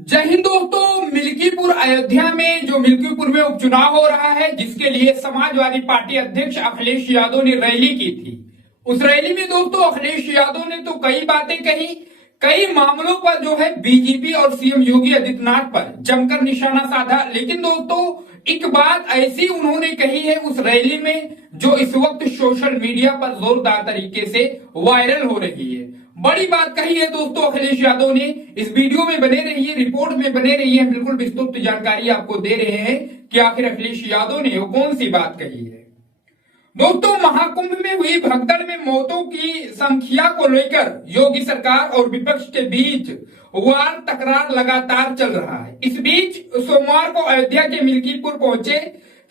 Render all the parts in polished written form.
जय हिंद दोस्तों। मिल्कीपुर अयोध्या में जो मिल्कीपुर में उपचुनाव हो रहा है, जिसके लिए समाजवादी पार्टी अध्यक्ष अखिलेश यादव ने रैली की थी। उस रैली में दोस्तों अखिलेश यादव ने तो कई बातें कही, कई मामलों पर जो है बीजेपी और सीएम योगी आदित्यनाथ पर जमकर निशाना साधा। लेकिन दोस्तों एक बात ऐसी उन्होंने कही है उस रैली में जो इस वक्त सोशल मीडिया पर जोरदार तरीके से वायरल हो रही है। बड़ी बात कही है दोस्तों अखिलेश यादव ने। इस वीडियो में बने रहिए, रिपोर्ट में बने रहिए, बिल्कुल विस्तृत जानकारी आपको दे रहे हैं कि आखिर अखिलेश यादव ने वो कौन सी बात कही है। दोस्तों महाकुंभ में हुई भगदड़ में मौतों की संख्या को लेकर योगी सरकार और विपक्ष के बीच वार तकरार लगातार चल रहा है। इस बीच सोमवार को अयोध्या के मिल्कीपुर पहुंचे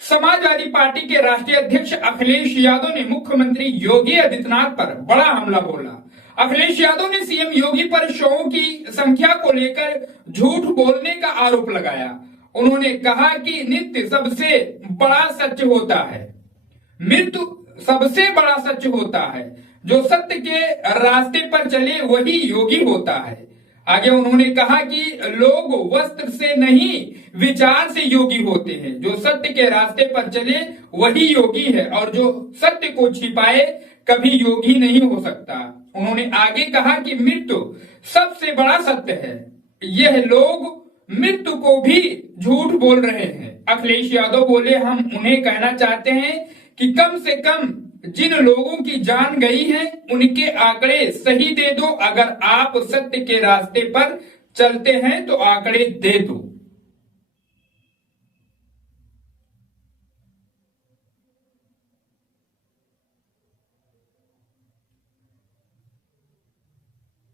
समाजवादी पार्टी के राष्ट्रीय अध्यक्ष अखिलेश यादव ने मुख्यमंत्री योगी आदित्यनाथ पर बड़ा हमला बोला। अखिलेश यादव ने सीएम योगी पर शवों की संख्या को लेकर झूठ बोलने का आरोप लगाया। उन्होंने कहा कि नित्य सबसे बड़ा सच होता है, मृत्यु सबसे बड़ा सच होता है, जो सत्य के रास्ते पर चले वही योगी होता है। आगे उन्होंने कहा कि लोग वस्त्र से नहीं विचार से योगी होते हैं, जो सत्य के रास्ते पर चले वही योगी है और जो सत्य को छिपाए कभी योगी नहीं हो सकता। उन्होंने आगे कहा कि मृत्यु सबसे बड़ा सत्य है, यह लोग मृत्यु को भी झूठ बोल रहे हैं। अखिलेश यादव बोले, हम उन्हें कहना चाहते हैं कि कम से कम जिन लोगों की जान गई है उनके आंकड़े सही दे दो। अगर आप सत्य के रास्ते पर चलते हैं तो आंकड़े दे दो।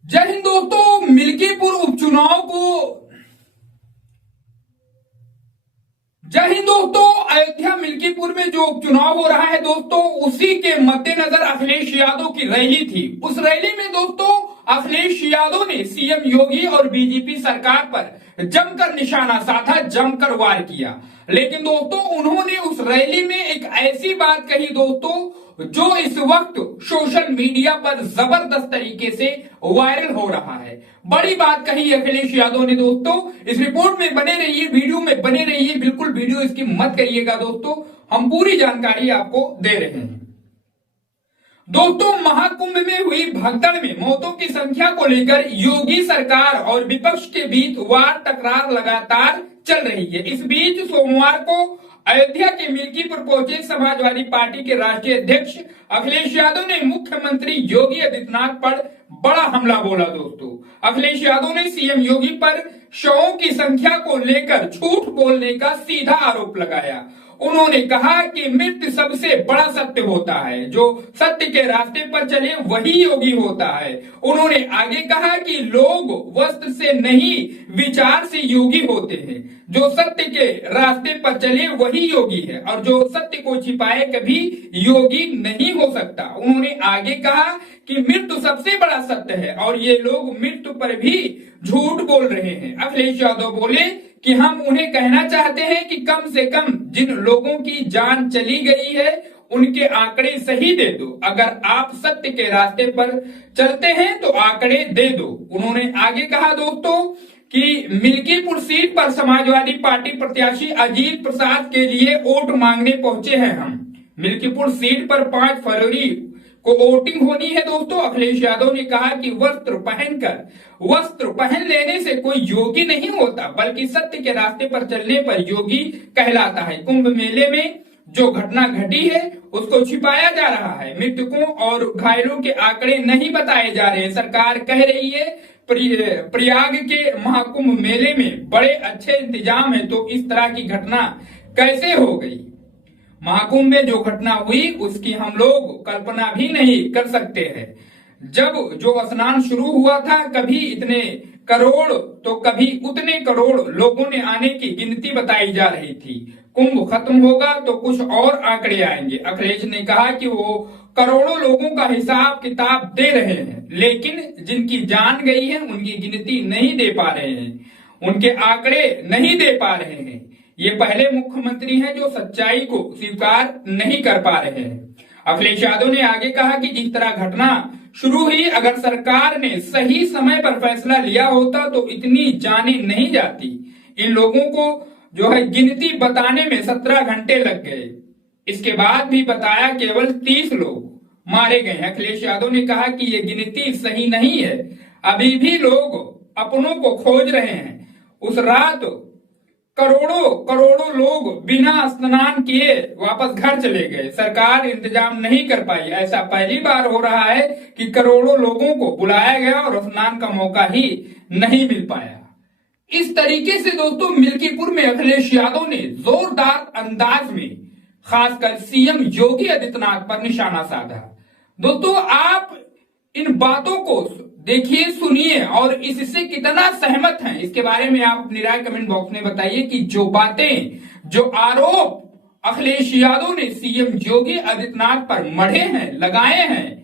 जय हिंद दोस्तों। मिल्कीपुर उपचुनाव को जय हिंद दोस्तों। अयोध्या मिल्कीपुर में जो उपचुनाव हो रहा है दोस्तों, उसी के मद्देनजर अखिलेश यादव की रैली थी। उस रैली में दोस्तों अखिलेश यादव ने सीएम योगी और बीजेपी सरकार पर जमकर निशाना साधा, जमकर वार किया। लेकिन दोस्तों उन्होंने उस रैली में एक ऐसी बात कही दोस्तों जो इस वक्त सोशल मीडिया पर जबरदस्त तरीके से वायरल हो रहा है। बड़ी बात कही अखिलेश यादव ने दोस्तों। इस रिपोर्ट में बने रहिए, वीडियो में बने रहिए, बिल्कुल वीडियो इसकी मत करिएगा दोस्तों, हम पूरी जानकारी आपको दे रहे हैं। दोस्तों महाकुंभ में हुई भगदड़ में मौतों की संख्या को लेकर योगी सरकार और विपक्ष के बीच वार तकरार लगातार चल रही है। इस बीच सोमवार को अयोध्या के मिल्कीपुर पहुंचे समाजवादी पार्टी के राष्ट्रीय अध्यक्ष अखिलेश यादव ने मुख्यमंत्री योगी आदित्यनाथ पर बड़ा हमला बोला दोस्तों। अखिलेश यादव ने सीएम योगी पर शवों की संख्या को लेकर झूठ बोलने का सीधा आरोप लगाया। उन्होंने कहा कि मृत्यु सबसे बड़ा सत्य होता है, जो सत्य के रास्ते पर चले वही योगी होता है। उन्होंने आगे कहा कि लोग वस्त्र से नहीं विचार से योगी होते हैं, जो सत्य के रास्ते पर चले वही योगी है और जो सत्य को छिपाए कभी योगी नहीं हो सकता। उन्होंने आगे कहा कि मृत्यु सबसे बड़ा सत्य है और ये लोग मृत्यु पर भी झूठ बोल रहे हैं। अखिलेश यादव बोले कि हम उन्हें कहना चाहते हैं कि कम से कम जिन लोगों की जान चली गई है उनके आंकड़े सही दे दो। अगर आप सत्य के रास्ते पर चलते हैं तो आंकड़े दे दो। उन्होंने आगे कहा दोस्तों कि मिल्कीपुर सीट पर समाजवादी पार्टी प्रत्याशी अजीत प्रसाद के लिए वोट मांगने पहुंचे हैं हम। मिल्कीपुर सीट पर 5 फरवरी को वोटिंग होनी है दोस्तों। अखिलेश यादव ने कहा कि वस्त्र पहन लेने से कोई योगी नहीं होता, बल्कि सत्य के रास्ते पर चलने पर योगी कहलाता है। कुंभ मेले में जो घटना घटी है उसको छिपाया जा रहा है, मृतकों और घायलों के आंकड़े नहीं बताए जा रहे हैं। सरकार कह रही है प्रयाग के महाकुंभ मेले में बड़े अच्छे इंतजाम है, तो इस तरह की घटना कैसे हो गई। महाकुंभ में जो घटना हुई उसकी हम लोग कल्पना भी नहीं कर सकते हैं। जब जो स्नान शुरू हुआ था, कभी इतने करोड़ तो कभी उतने करोड़ लोगों ने आने की गिनती बताई जा रही थी। कुंभ खत्म होगा तो कुछ और आंकड़े आएंगे। अखिलेश ने कहा कि वो करोड़ों लोगों का हिसाब किताब दे रहे हैं, लेकिन जिनकी जान गई है उनकी गिनती नहीं दे पा रहे हैं, उनके आंकड़े नहीं दे पा रहे हैं। ये पहले मुख्यमंत्री हैं जो सच्चाई को स्वीकार नहीं कर पा रहे हैं। अखिलेश यादव ने आगे कहा कि जिस तरह घटना शुरू ही अगर सरकार ने सही समय पर फैसला लिया होता तो इतनी जानें नहीं जाती। इन लोगों को जो है गिनती बताने में 17 घंटे लग गए। इसके बाद भी बताया केवल 30 लोग मारे गए। अखिलेश यादव ने कहा कि ये गिनती सही नहीं है, अभी भी लोग अपनों को खोज रहे हैं। उस रात करोड़ों लोग बिना स्नान किए वापस घर चले गए। सरकार इंतजाम नहीं कर पाई। ऐसा पहली बार हो रहा है कि करोड़ों लोगों को बुलाया गया और स्नान का मौका ही नहीं मिल पाया। इस तरीके से दोस्तों मिल्कीपुर में अखिलेश यादव ने जोरदार अंदाज में खासकर सीएम योगी आदित्यनाथ पर निशाना साधा। दोस्तों आप इन बातों को देखिए, सुनिए और इससे कितना सहमत हैं इसके बारे में आप अपनी राय कमेंट बॉक्स में बताइए कि जो बातें, जो आरोप अखिलेश यादव ने सीएम योगी आदित्यनाथ पर मढ़े हैं, लगाए हैं,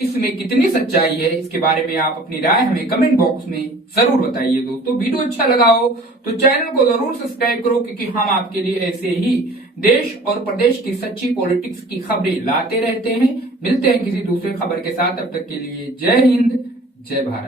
इसमें कितनी सच्चाई है। इसके बारे में आप अपनी राय हमें कमेंट बॉक्स में जरूर बताइए। दोस्तों वीडियो अच्छा लगा हो तो चैनल को जरूर सब्सक्राइब करो, क्योंकि हम आपके लिए ऐसे ही देश और प्रदेश की सच्ची पॉलिटिक्स की खबरें लाते रहते हैं। मिलते हैं किसी दूसरे खबर के साथ, तब तक के लिए जय हिंद, जय भारत।